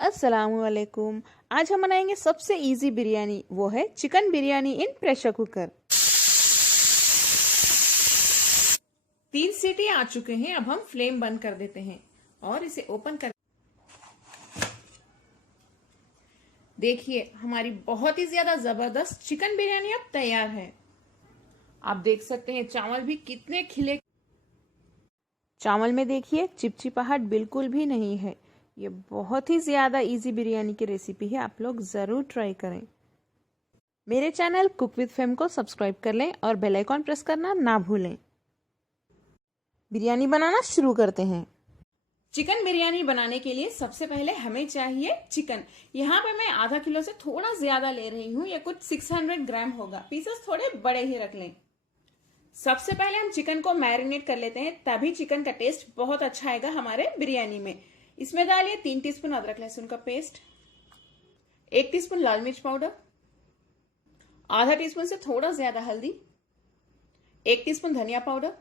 अस्सलामुअलैकुम। आज हम बनाएंगे सबसे इजी बिरयानी, वो है चिकन बिरयानी इन प्रेशर कुकर। 3 सीटी आ चुके हैं। अब हम फ्लेम बंद कर देते हैं और इसे ओपन कर देखिए, हमारी बहुत ही ज्यादा जबरदस्त चिकन बिरयानी अब तैयार है। आप देख सकते हैं चावल भी कितने खिले। चावल में देखिए चिपचिपाहट बिल्कुल भी नहीं है। ये बहुत ही ज्यादा इजी बिरयानी की रेसिपी है, आप लोग जरूर ट्राई करें। मेरे चैनल कुक विद फेम को सब्सक्राइब कर लें और बेल आइकॉन प्रेस करना ना भूलें। बिरयानी बनाना शुरू करते हैं। चिकन बिरयानी बनाने के लिए सबसे पहले हमें चाहिए चिकन। यहाँ पे मैं आधा किलो से थोड़ा ज्यादा ले रही हूँ, ये कुछ 600 ग्राम होगा। पीसेस थोड़े बड़े ही रख लें। सबसे पहले हम चिकन को मैरिनेट कर लेते हैं, तभी चिकन का टेस्ट बहुत अच्छा आएगा हमारे बिरयानी में। इसमें डालिए 3 टीस्पून अदरक लहसुन का पेस्ट, 1 टीस्पून लाल मिर्च पाउडर, आधा टीस्पून से थोड़ा ज्यादा हल्दी, 1 टीस्पून धनिया पाउडर,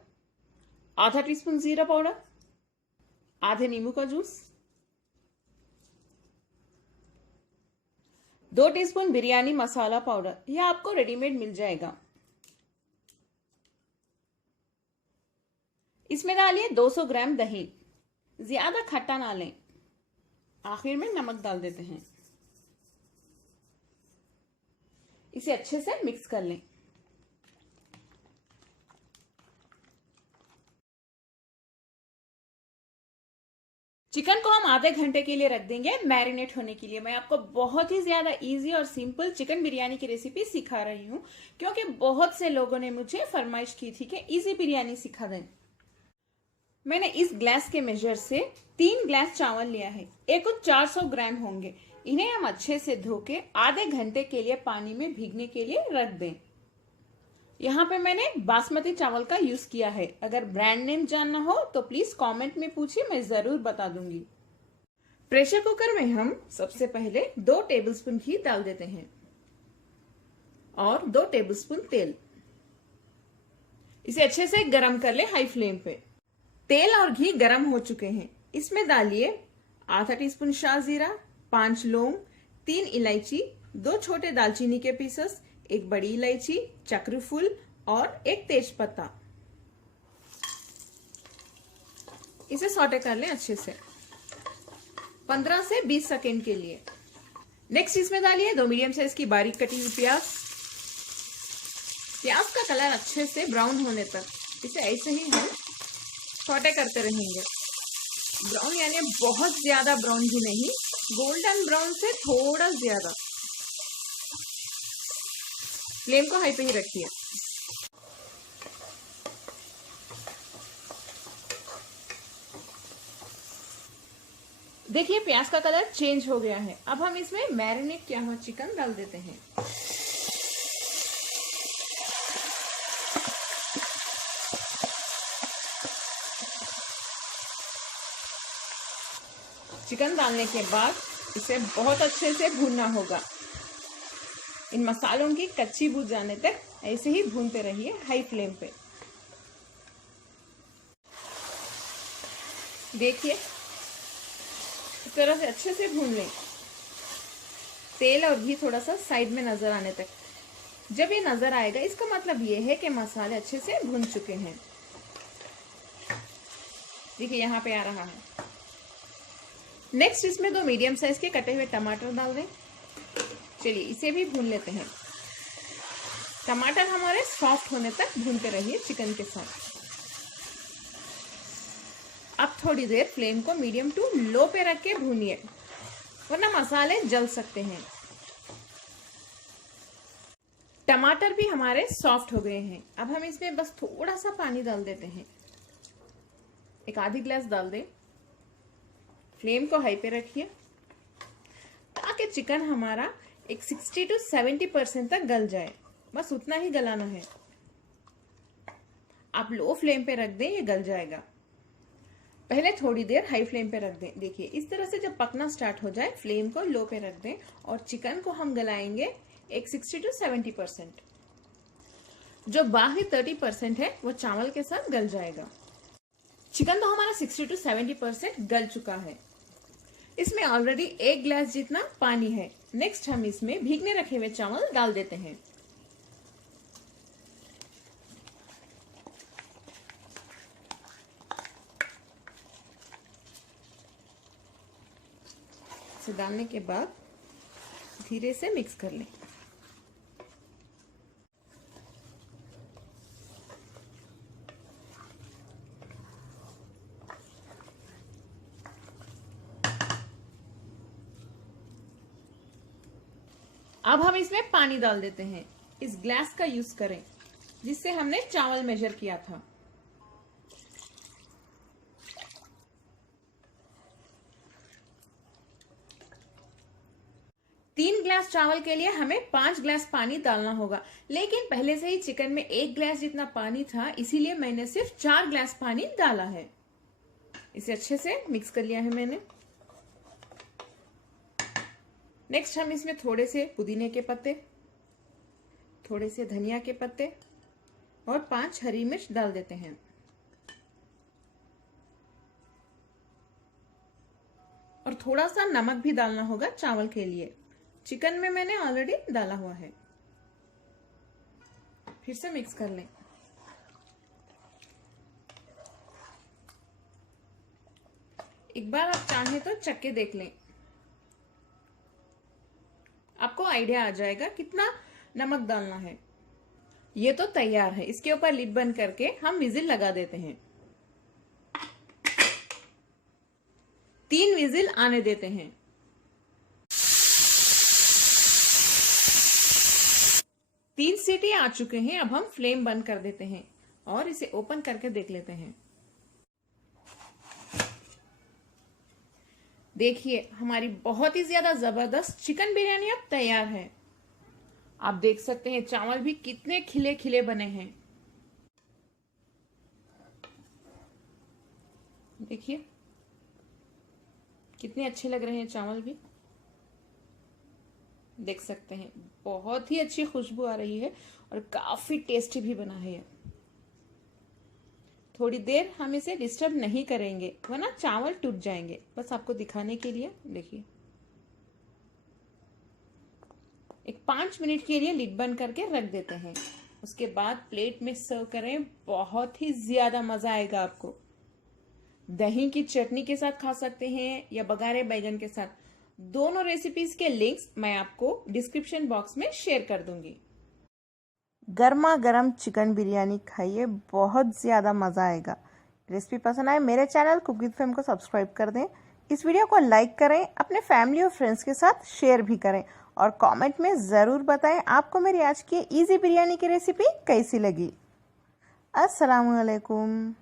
आधा टीस्पून जीरा पाउडर, आधे नींबू का जूस, 2 टीस्पून बिरयानी मसाला पाउडर, यह आपको रेडीमेड मिल जाएगा। इसमें डालिए 200 ग्राम दही, ज्यादा खट्टा ना लें। आखिर में नमक डाल देते हैं। इसे अच्छे से मिक्स कर लें। चिकन को हम आधे घंटे के लिए रख देंगे मैरिनेट होने के लिए। मैं आपको बहुत ही ज्यादा इजी और सिंपल चिकन बिरयानी की रेसिपी सिखा रही हूँ, क्योंकि बहुत से लोगों ने मुझे फरमाइश की थी कि इजी बिरयानी सिखा दें। मैंने इस ग्लास के मेजर से 3 ग्लास चावल लिया है, एक कुछ 400 ग्राम होंगे। इन्हें हम अच्छे से धो के आधे घंटे के लिए पानी में भीगने के लिए रख दें। यहाँ पे मैंने बासमती चावल का यूज किया है। अगर ब्रांड नेम जानना हो तो प्लीज कमेंट में पूछिए, मैं जरूर बता दूंगी। प्रेशर कुकर में हम सबसे पहले 2 टेबलस्पून घी डाल देते हैं और 2 टेबलस्पून तेल। इसे अच्छे से गरम कर ले हाई फ्लेम पे। तेल और घी गरम हो चुके हैं। इसमें डालिए आधा टीस्पून शाहजीरा, 5 लौंग, 3 इलायची, 2 छोटे दालचीनी के पीसेस, 1 बड़ी इलायची, चक्र फूल और 1 तेज पत्ता। इसे सौटे कर लें अच्छे से 15 से 20 सेकेंड के लिए। नेक्स्ट इसमें डालिए 2 मीडियम साइज की बारीक कटी हुई प्याज। प्याज का कलर अच्छे से ब्राउन होने तक इसे ऐसे ही हम सौटे करते रहेंगे। ब्राउन यानी बहुत ज्यादा ब्राउन भी नहीं, गोल्डन ब्राउन से थोड़ा ज्यादा। फ्लेम को हाई पे ही रखिए। देखिए प्याज का कलर चेंज हो गया है। अब हम इसमें मैरिनेट किया हुआ चिकन डाल देते हैं। चिकन डालने के बाद इसे बहुत अच्छे से भूनना होगा। इन मसालों की कच्ची बू जाने तक ऐसे ही भूनते रहिए हाई फ्लेम पे। देखिए इस तरह से अच्छे से भून लें, तेल और घी थोड़ा सा साइड में नजर आने तक। जब ये नजर आएगा इसका मतलब ये है कि मसाले अच्छे से भून चुके हैं। देखिए यहाँ पे आ रहा है। नेक्स्ट इसमें 2 मीडियम साइज के कटे हुए टमाटर डाल दें। चलिए इसे भी भून लेते हैं। टमाटर हमारे सॉफ्ट होने तक भूनते रहिए चिकन के साथ। अब थोड़ी देर फ्लेम को मीडियम टू लो पे रख के भूनिए, वरना मसाले जल सकते हैं। टमाटर भी हमारे सॉफ्ट हो गए हैं। अब हम इसमें बस थोड़ा सा पानी डाल देते हैं, एक आधी ग्लास डाल दें। फ्लेम को हाई पे रखिए ताकि चिकन हमारा एक 60 to 70% तक गल जाए। बस उतना ही गलाना है। आप लो फ्लेम पे रख दें, ये गल जाएगा। पहले थोड़ी देर हाई फ्लेम पे रख दें। देखिए इस तरह से जब पकना स्टार्ट हो जाए फ्लेम को लो पे रख दें और चिकन को हम गलाएंगे एक 60 to 70%। जो बाकी 30% है वो चावल के साथ गल जाएगा। चिकन तो हमारा 60 to 70% गल चुका है। इसमें ऑलरेडी 1 गिलास जितना पानी है। नेक्स्ट हम इसमें भीगने रखे हुए चावल डाल देते हैं। इसे डालने के बाद धीरे से मिक्स कर लें। अब हम इसमें पानी डाल देते हैं। इस ग्लास का यूज करें जिससे हमने चावल मेजर किया था। तीन ग्लास चावल के लिए हमें 5 ग्लास पानी डालना होगा, लेकिन पहले से ही चिकन में 1 ग्लास जितना पानी था, इसीलिए मैंने सिर्फ 4 ग्लास पानी डाला है। इसे अच्छे से मिक्स कर लिया है मैंने। नेक्स्ट हम इसमें थोड़े से पुदीने के पत्ते, थोड़े से धनिया के पत्ते और 5 हरी मिर्च डाल देते हैं। और थोड़ा सा नमक भी डालना होगा चावल के लिए। चिकन में मैंने ऑलरेडी डाला हुआ है। फिर से मिक्स कर लें। एक बार आप चाहें तो चक्के देख लें, आपको आइडिया आ जाएगा कितना नमक डालना है। ये तो तैयार है। इसके ऊपर लिड बंद करके हम विजिल लगा देते हैं। 3 विजिल आने देते हैं। 3 सीटी आ चुके हैं। अब हम फ्लेम बंद कर देते हैं और इसे ओपन करके देख लेते हैं। देखिए, हमारी बहुत ही ज्यादा जबरदस्त चिकन बिरयानी अब तैयार है। आप देख सकते हैं चावल भी कितने खिले खिले बने हैं। देखिए कितने अच्छे लग रहे हैं चावल भी। देख सकते हैं बहुत ही अच्छी खुशबू आ रही है और काफी टेस्टी भी बना है। थोड़ी देर हम इसे डिस्टर्ब नहीं करेंगे वरना चावल टूट जाएंगे। बस आपको दिखाने के लिए देखिए, एक 5 मिनट के लिए लिड बंद करके रख देते हैं। उसके बाद प्लेट में सर्व करें, बहुत ही ज्यादा मजा आएगा आपको। दही की चटनी के साथ खा सकते हैं या बघारे बैगन के साथ। दोनों रेसिपीज के लिंक्स मैं आपको डिस्क्रिप्शन बॉक्स में शेयर कर दूंगी। गर्मा गर्म चिकन बिरयानी खाइए, बहुत ज़्यादा मज़ा आएगा। रेसिपी पसंद आए मेरे चैनल कुक विद फेम को सब्सक्राइब कर दें। इस वीडियो को लाइक करें, अपने फैमिली और फ्रेंड्स के साथ शेयर भी करें और कमेंट में ज़रूर बताएं आपको मेरी आज की इजी बिरयानी की रेसिपी कैसी लगी। अस्सलामुअलैकुम।